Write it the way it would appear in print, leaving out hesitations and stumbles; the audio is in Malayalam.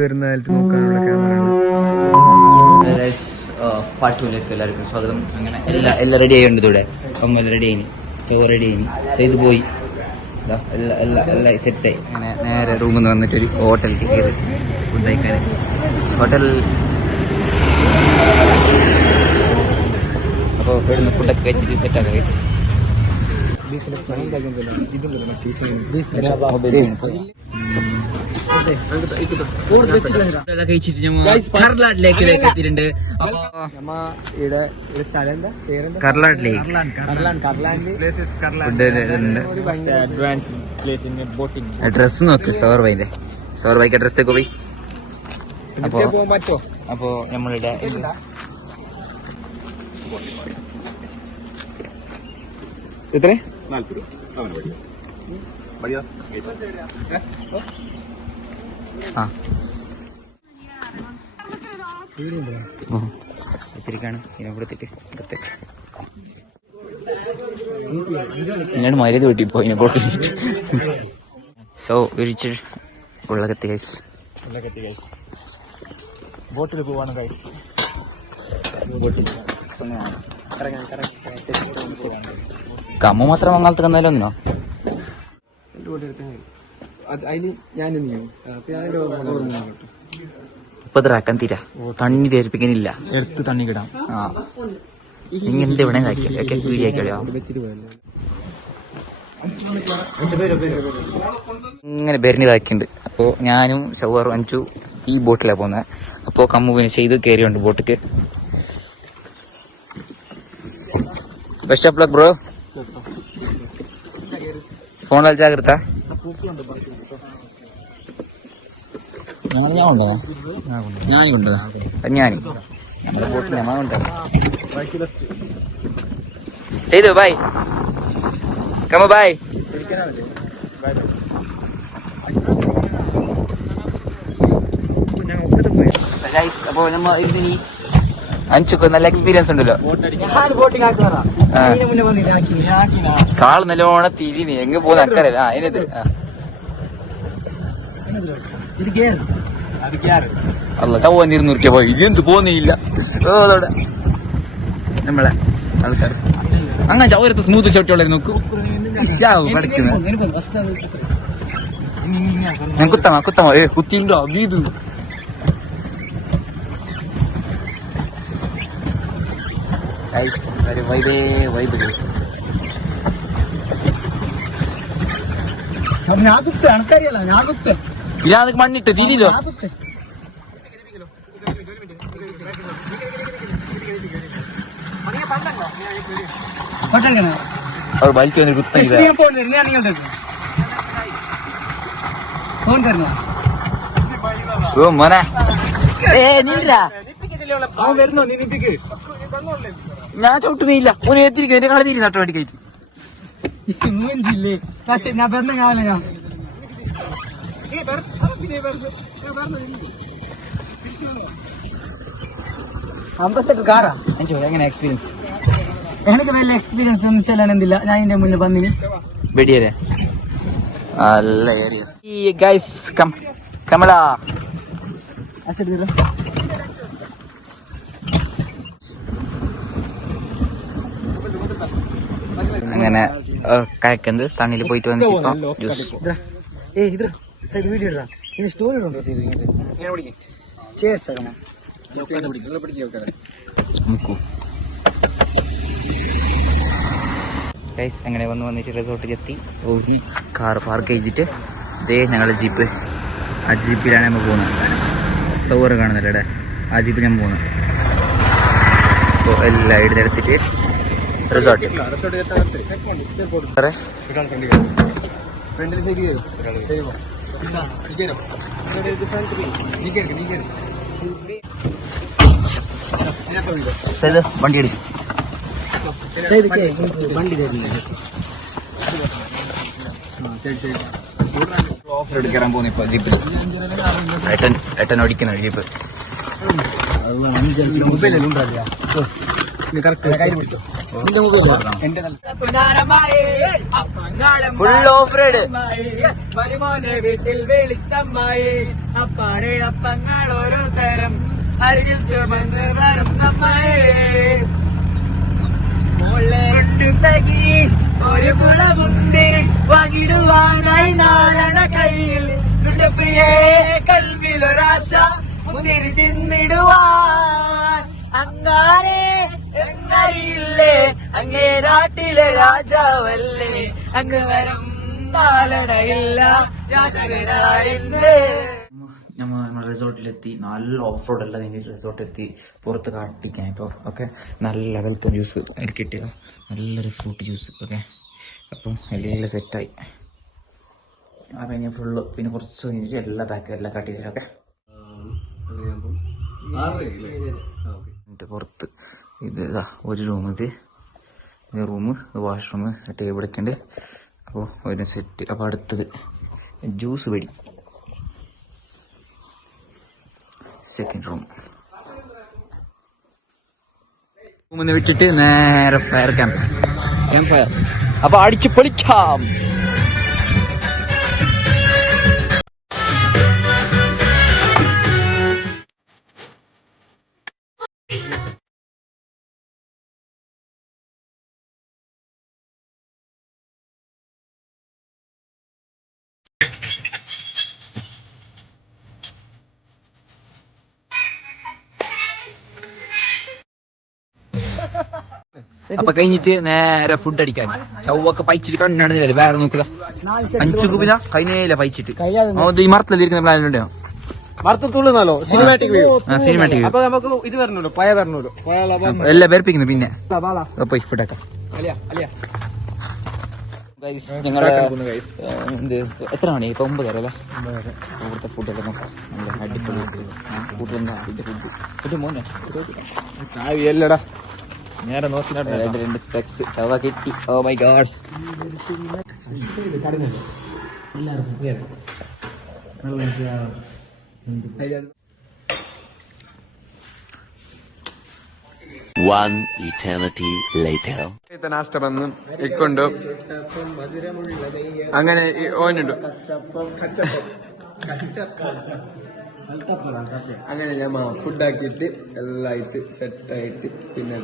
വരുന്ന കാലത്ത് നോക്കാനുള്ള ക്യാമറ. പാട്ടുമിലേക്ക് എല്ലാവർക്കും സ്വാഗതം. അങ്ങനെ എല്ലാം റെഡി ആയിട്ടുണ്ട്. ഇവിടെ എല്ലാം റെഡി ആയിന്, റെഡി ആയിന്, ചെയ്ത് പോയി, എല്ലാം സെറ്റായി. അങ്ങനെ നേരെ റൂമിൽ നിന്ന് വന്നിട്ടൊരു ഹോട്ടലിൽ കയറി ഫുഡ് കഴിക്കാൻ. ഹോട്ടൽ അപ്പോൾ ഇവിടുന്ന് ഫുഡൊക്കെ കഴിച്ചിട്ട് സെറ്റാക്കാം ഗൈസ്. കഴിച്ചിട്ട് കർലാട്ടിലേക്ക് എത്തിയിട്ടുണ്ട്. ഡ്രസ് നോക്ക്, സോർബൈന്റെ സോർബൈക്ക് ഡ്രസ്സൊക്കെ പോയി. അപ്പോ നമ്മളിവിടെ എത്ര എത്തിരിക്കാണ് ഇതിനെടുത്തിട്ട് എന്നോട് മര്യാദ വീട്ടിപ്പോ ഇതിനെ പോയിട്ട്. സോ വിരിച്ച് ഉള്ളകത്തി ഗൈസ്, ബോട്ടിൽ പോവാണ് ഗൈസ്. കമ്മ മാത്രം മങ്ങാലത്ത് കന്നാലോ ഒന്നിനോ ഇപ്പൊ ഇതാക്കാൻ തീരാ തണ്ണി തേരിപ്പിക്കാനില്ല, എടുത്ത് തണ്ണി കിടാം. ഇങ്ങനത്തെ ഇവിടെ കാക്കിയൊക്കെ വീടിയാക്കിയോ ഇങ്ങനെ ബെരണിടാക്കിണ്ട്. അപ്പോ ഞാനും ഷവറും അഞ്ചു ഈ ബോട്ടിലാണ് പോകുന്നത്. അപ്പോ കമ്മു പിന്നെ ചെയ്ത് കയറിയുണ്ട് ബോട്ടിക്ക്. Best of luck bro. ഫോണിൽ ജാഗ്രത. ഞാനുണ്ടോ ഞാനുണ്ടോ ഞാൻ നമ്മുടെ ബോട്ടിൽ ഞങ്ങളുണ്ടോ ചെയ്തു. ബൈ കമ്മ ബൈ. അപ്പൊ നമ്മ ഇതിനി അഞ്ചുക്ക് നല്ല എക്സ്പീരിയൻസ് ഉണ്ടല്ലോ. കാള് നല്ലോണം തിരിഞ്ഞ് എങ്ങ് പോകുന്ന അക്കറിയില്ല. അതിനെതിര് അല്ല ചവ്വാൻ 200 രൂപ പോയി. ഇതെന്ത് പോകുന്നില്ല നമ്മളെ ആൾക്കാർ അങ്ങനെ ചവരത്ത് സ്മൂത്ത് ചവിട്ടിയുള്ള നോക്കൂ. ഞാൻ കുത്തമാ കുത്തിണ്ടോ വീതു. മണ്ണിട്ട് തിരില്ലോ. അവർ വലിച്ചു വന്നിട്ട് മോനെ ഞാൻ ചവിട്ടുന്നില്ല. ഓന് എത്തിരിക്കും എന്റെ കളി തിരി ഓട്ടോമാറ്റിക്കായിട്ട്. എങ്ങനെ എക്സ്പീരിയൻസ്? എനിക്ക് വലിയ എക്സ്പീരിയൻസ് ഒന്നും ചെല്ലാനെന്തില്ല. ഞാൻ ഇതിന്റെ മുന്നേ വന്നിന് വെടിയല്ലേ നല്ല ഏരിയസ്. ഗൈസ് കം കമല അങ്ങനെ കയക്കുന്നത് തണ്ണിൽ പോയിട്ട് വന്നിട്ട് അങ്ങനെ വന്നിട്ട് റിസോർട്ടിൽ എത്തി. കാർ പാർക്ക് ചെയ്തിട്ട് ഇതേ ഞങ്ങളുടെ ജീപ്പ്, ആ ജീപ്പിലാണ് നമ്മൾ പോകുന്നത്. സൗകര്യം കാണുന്നില്ല ഇവിടെ, ആ ജീപ്പ് ഞാൻ പോകുന്നത്. അപ്പോൾ എല്ലാം എഴുതെടുത്തിട്ട് റിസോർട്ട് വണ്ടി എടുക്കും. ഓഫർ എടുക്കാൻ പോകുന്നു ഇപ്പൊ ജീപ്പിൽ. ഏട്ടൻ ഓടിക്കുന്ന ജീപ്പ്. Full of ride. മരുമോനെ വീട്ടിൽ വെളിച്ചമ്മായി അപ്പാടെ അപ്പങ്ങൾ ഓരോ തരം അരികിൽ ചുമന്ന് വരുന്നമ്മായി മോളുണ്ട് സഖി ഒരു കുളമുന്തിരി വകിടുവാനായി നാരണ കയ്യിൽ പ്രിയേ കൽവിലൊരാശ മുന്തിരി തിന്നിടുവാൻ അങ്ങാരെ എന്നറിയില്ലേ അങ്ങേ നാട്ടിലെ രാജാവല്ലേ അങ്ങ് വരും നാലടയില്ല യാചകരായില്ലേ. നമ്മൾ റിസോർട്ടിലെത്തി. നല്ല ഓഫ് റോഡ് എല്ലാം കഴിഞ്ഞിട്ട് റിസോർട്ടിലെത്തി. പുറത്ത് കാട്ടിക്കാൻ ഇപ്പോൾ ഓക്കെ. നല്ല വെൽക്കം ജ്യൂസ് എനിക്ക് കിട്ടിയ നല്ലൊരു ഫ്രൂട്ട് ജ്യൂസ് ഓക്കെ. അപ്പം എല്ലാം സെറ്റായി. ആ കഴിഞ്ഞ ഫുള്ള് പിന്നെ കുറച്ച് കഴിഞ്ഞിട്ട് എല്ലാ പാക്കും എല്ലാം കട്ട് ചെയ്തിട്ട് ഓക്കെ. പുറത്ത് ഇത് ഇതാ ഒരു റൂം, ഇത് റൂം, വാഷ്റൂം, ടേബിളൊക്കെ ഉണ്ട്. അപ്പോൾ ഒരു സെറ്റ്. അപ്പോൾ അടുത്തത് ജ്യൂസ് പടി സെക്കൻഡ് റൂമിന്ന് വിട്ടിട്ട് നേരെ ഫയർ ക്യാമ്പ് ഫയർ. അപ്പൊ അടിച്ച് പൊളിക്കാം. അപ്പൊ കഴിഞ്ഞിട്ട് നേരെ ഫുഡ് അടിക്കാൻ. ചവ്വൊക്കെ പൈച്ചിട്ട് കണ്ണാണ് വേറെ നോക്കുക. 5 രൂപ കഴിഞ്ഞ പൈച്ചിട്ട് ഈ മരത്തിലിരിക്കുന്ന പ്ലാനുണ്ടോ മറത്തുള്ളൂന്നാലോ സിനിമാറ്റിക് വ്യൂ. സിനിമാറ്റിക് അപ്പൊ നമുക്ക് ഇത് വരണല്ലോ, പയ വരണല്ലോ, എല്ലാം പേർപ്പിക്കുന്നു. പിന്നെ പോയി ഫുഡാക്കാം. ഞങ്ങള് എന്ത് എത്ര മണി ഇപ്പൊ 9 അല്ലേ? ഇവിടുത്തെ ഫുഡെല്ലാം നോക്കാം. നല്ല അടിപൊളി ഫുഡ്. ഫുഡ് മോനെ എല്ലടാ നേരെ നോക്കി രണ്ട് സ്പെക്സ് ചവ കിട്ടി. Oh my god. One eternity later. നാഷ്ട വന്ന് ഇക്കൊണ്ട് അങ്ങനെ ഓനുണ്ട്. അങ്ങനെ ഞാൻ ഫുഡ് ആക്കിയിട്ട് എല്ലാം ആയിട്ട് സെറ്റായിട്ട് പിന്നെ